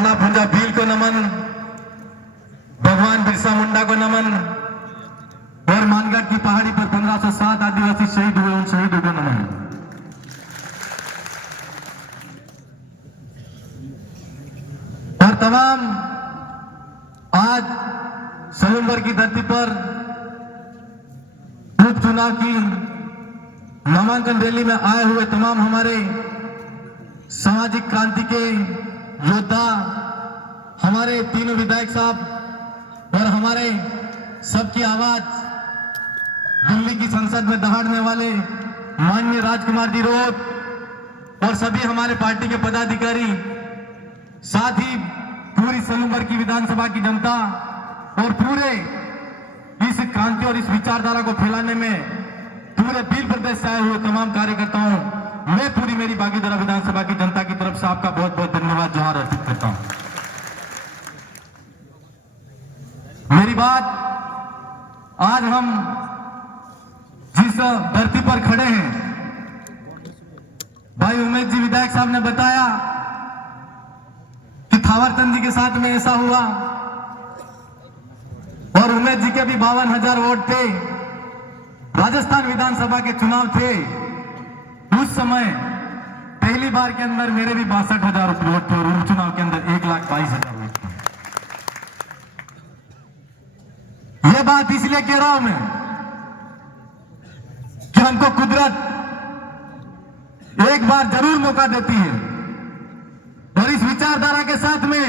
थाना भुंजा भील को नमन, भगवान बिरसा मुंडा को नमन और मानगढ़ की पहाड़ी पर 1507 आदिवासी शहीद हुए, उन शहीदों को नमन। और तमाम आज सलूमगढ़ की धरती पर उपचुनाव की नामांकन रैली में आए हुए तमाम हमारे सामाजिक क्रांति के योद्धा, हमारे तीनों विधायक साहब और हमारे सबकी आवाज दिल्ली की संसद में दहाड़ने वाले माननीय राजकुमार जी रोत और सभी हमारे पार्टी के पदाधिकारी, साथ ही पूरी सलूमगढ़ की विधानसभा की जनता और पूरे इस क्रांति और इस विचारधारा को फैलाने में पूरे भील प्रदेश से आए हुए तमाम कार्यकर्ताओं, मैं पूरी मेरी बागीधरा विधानसभा की जनता की तरफ से आपका बहुत बहुत धन्यवाद जोहार अर्पित करता हूं। मेरी बात आज हम जिस धरती पर खड़े हैं, भाई उमेश जी विधायक साहब ने बताया कि थावरचंद जी के साथ में ऐसा हुआ और उमेश जी के भी 52,000 वोट थे। राजस्थान विधानसभा के चुनाव थे, उस समय पहली बार के अंदर मेरे भी 62,000 वोट थे और उन चुनाव के अंदर 1,22,000 वोट थे। यह बात इसलिए कह रहा हूं मैं कि हमको कुदरत एक बार जरूर मौका देती है और इस विचारधारा के साथ में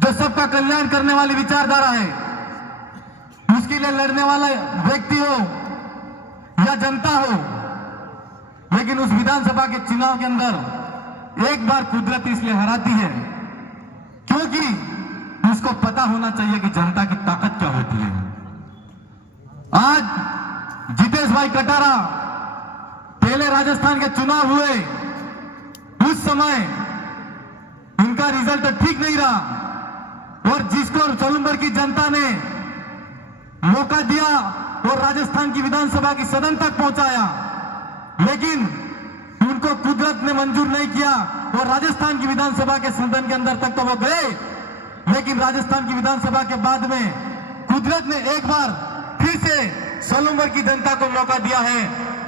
जो सबका कल्याण करने वाली विचारधारा है, उसके लिए लड़ने वाला व्यक्ति हो या जनता हो, लेकिन उस विधानसभा के चुनाव के अंदर एक बार कुदरत इसलिए हराती है क्योंकि उसको पता होना चाहिए कि जनता की ताकत क्या होती है। आज जितेश भाई कटारा पहले राजस्थान के चुनाव हुए, उस समय इनका रिजल्ट तो ठीक नहीं रहा और जिसको सलूमगढ़ की जनता ने मौका दिया और राजस्थान की विधानसभा की सदन तक पहुंचाया, लेकिन उनको कुदरत ने मंजूर नहीं किया और राजस्थान की विधानसभा के सदन के अंदर तक तो वो गए, लेकिन राजस्थान की विधानसभा के बाद में कुदरत ने एक बार फिर से सलूमगढ़ की जनता को मौका दिया है।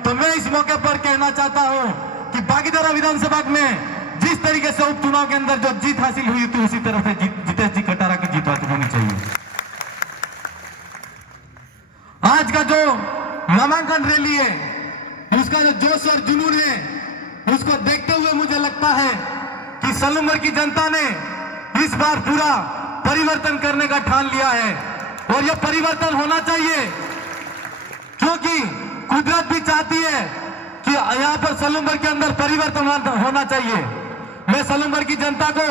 तो मैं इस मौके पर कहना चाहता हूं कि बागीधरा विधानसभा में जिस तरीके से उपचुनाव के अंदर जो जीत हासिल हुई थी, उसी तरह से जितेश जी कटारा की जीत हासिल होनी चाहिए। आज का जो नामांकन रैली है, उसका जो जोश और जुनून है, उसको देखते हुए मुझे लगता है कि सलूमगढ़ की जनता ने इस बार पूरा परिवर्तन करने का ठान लिया है और यह परिवर्तन होना चाहिए क्योंकि कुदरत भी चाहती है कि यहां पर सलूमगढ़ के अंदर परिवर्तन होना चाहिए। मैं सलूमगढ़ की जनता को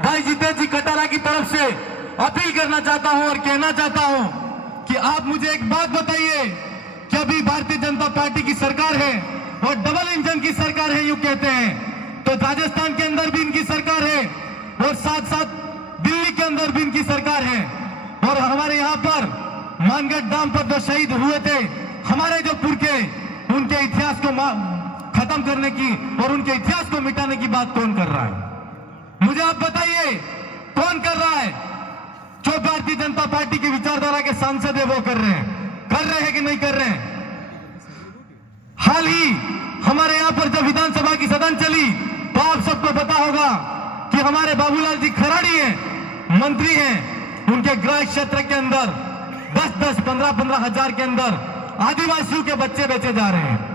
भाई जितेश जी कटारा की तरफ से अपील करना चाहता हूं और कहना चाहता हूं कि आप मुझे एक बात बताइए कि अभी भारतीय जनता पार्टी की सरकार है और डबल इंजन की सरकार है यूं कहते हैं, तो राजस्थान के अंदर भी इनकी सरकार है और साथ साथ दिल्ली के अंदर भी इनकी सरकार है और हमारे यहाँ पर मानगढ़ डैम पर जो शहीद हुए थे हमारे जो पुरखे, उनके इतिहास को खत्म करने की और उनके इतिहास को मिटाने की बात कौन कर रहा है? मुझे आप बताइए कौन कर रहा है? जो भारतीय जनता पार्टी की विचारधारा के सांसद है वो कर रहे हैं कि नहीं कर रहे हैं? हाल ही हमारे यहाँ पर जब विधानसभा की सदन चली तो आप सबको पता होगा कि हमारे बाबूलाल जी खराड़ी हैं, मंत्री हैं, उनके गृह क्षेत्र के अंदर 10-10, 15-15 हजार के अंदर आदिवासियों के बच्चे बेचे जा रहे हैं।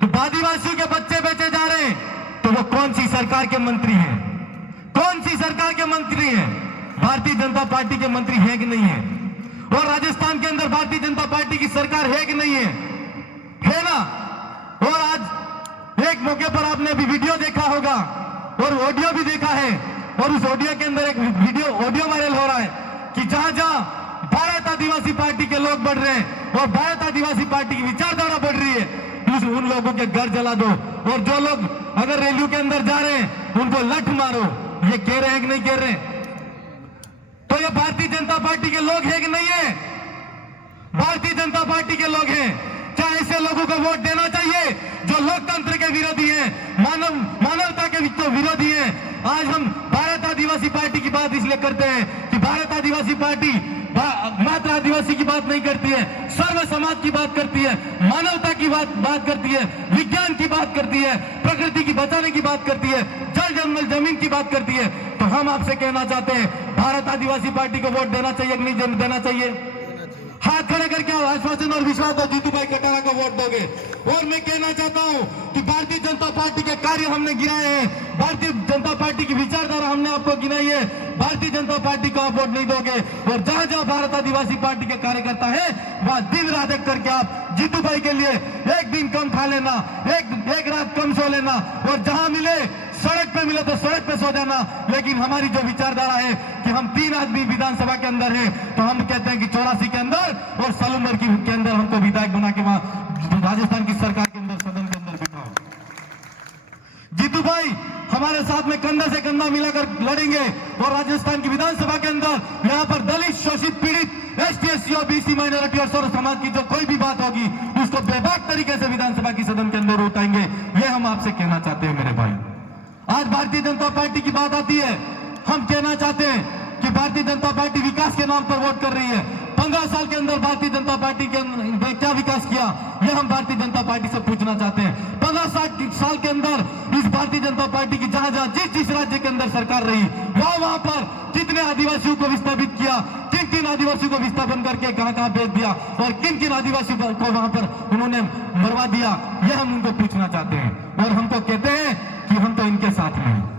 तो आदिवासियों के बच्चे बेचे जा रहे हैं तो वो कौन सी सरकार के मंत्री हैं? कौन सी सरकार के मंत्री हैं? भारतीय जनता पार्टी के मंत्री है कि नहीं है? और राजस्थान के अंदर भारतीय जनता पार्टी की सरकार है कि नहीं है ना? और आज एक मौके पर आपने अभी वीडियो देखा होगा और ऑडियो भी देखा है और उस ऑडियो के अंदर एक ऑडियो वायरल हो रहा है कि जहां जहां भारत आदिवासी पार्टी के लोग बढ़ रहे हैं और भारत आदिवासी पार्टी की विचारधारा बढ़ रही है, उन लोगों के घर जला दो और जो लोग अगर रैलियों के अंदर जा रहे हैं उनको लठ मारो। ये कह रहे हैं कि नहीं कह रहे? तो ये भारतीय जनता पार्टी के लोग हैं कि नहीं है? भारतीय जनता पार्टी के लोग हैं। क्या ऐसे लोगों को वोट देना चाहिए जो लोकतंत्र के विरोधी हैं, मानवता के विरोधी हैं? आज हम आदिवासी पार्टी की बात इसलिए करते हैं कि भारत आदिवासी पार्टी मात्र आदिवासी की बात नहीं करती है, सर्व समाज की बात करती है, मानवता की बात करती है, विज्ञान की बात करती है, प्रकृति की बचाने की बात करती है, जल जंगल जमीन की बात करती है। तो हम आपसे कहना चाहते हैं, भारत आदिवासी पार्टी को वोट देना चाहिए कि नहीं देना चाहिए? हाथ खड़े करके आश्वासन और विश्वास दो, जीतू भाई कटारा को वोट दोगे। और मैं कहना चाहता हूं कि भारतीय जनता पार्टी के कार्य हमने गिनाए हैं, भारतीय जनता पार्टी की विचारधारा हमने आपको गिनाई है, भारतीय जनता पार्टी को आप वोट नहीं दोगे। और जहां जहां भारत आदिवासी पार्टी के कार्यकर्ता है वहां दिन रात एक करके आप जीतू भाई के लिए एक दिन कम खा लेना, एक रात कम सो लेना, और जहां मिले सड़क पे मिले तो सड़क पे सो जाना। लेकिन हमारी जो विचारधारा है कि हम 3 आदमी विधानसभा के अंदर है, तो हम कहते हैं कि 84 के अंदर और सलूमर के अंदर हमको विधायक बना के वहां राजस्थान की सरकार के अंदर सदन के अंदर बिठाओ। जीतू भाई हमारे साथ में कंधे से कंधा मिलाकर लड़ेंगे और राजस्थान की विधानसभा के अंदर यहाँ पर दलित, शोषित, पीड़ित, ST, SC, BC माइनॉरिटी और सर्व समाज की जो कोई भी बात होगी उसको बेबाक तरीके से विधानसभा की सदन के अंदर उठाएंगे। ये हम आपसे कहना चाहते हैं मेरे भाई। आज भारतीय जनता पार्टी की बात आती है, हम कहना चाहते हैं कि भारतीय जनता पार्टी विकास के नाम पर वोट कर रही है। 15 साल के अंदर भारतीय जनता पार्टी के क्या विकास किया, यह हम भारतीय जनता पार्टी से पूछना चाहते हैं। 15 साल के अंदर इस भारतीय जनता पार्टी की जहां जहां जिस राज्य के अंदर सरकार रही वहां पर कितने आदिवासियों को विस्थापित किया, किन आदिवासियों को विस्थापन करके कहां भेज दिया और किन आदिवासियों को वहां पर उन्होंने मरवा दिया, यह हम उनको पूछना चाहते हैं। और हमको कहते हैं कि हम तो इनके साथ में हैं।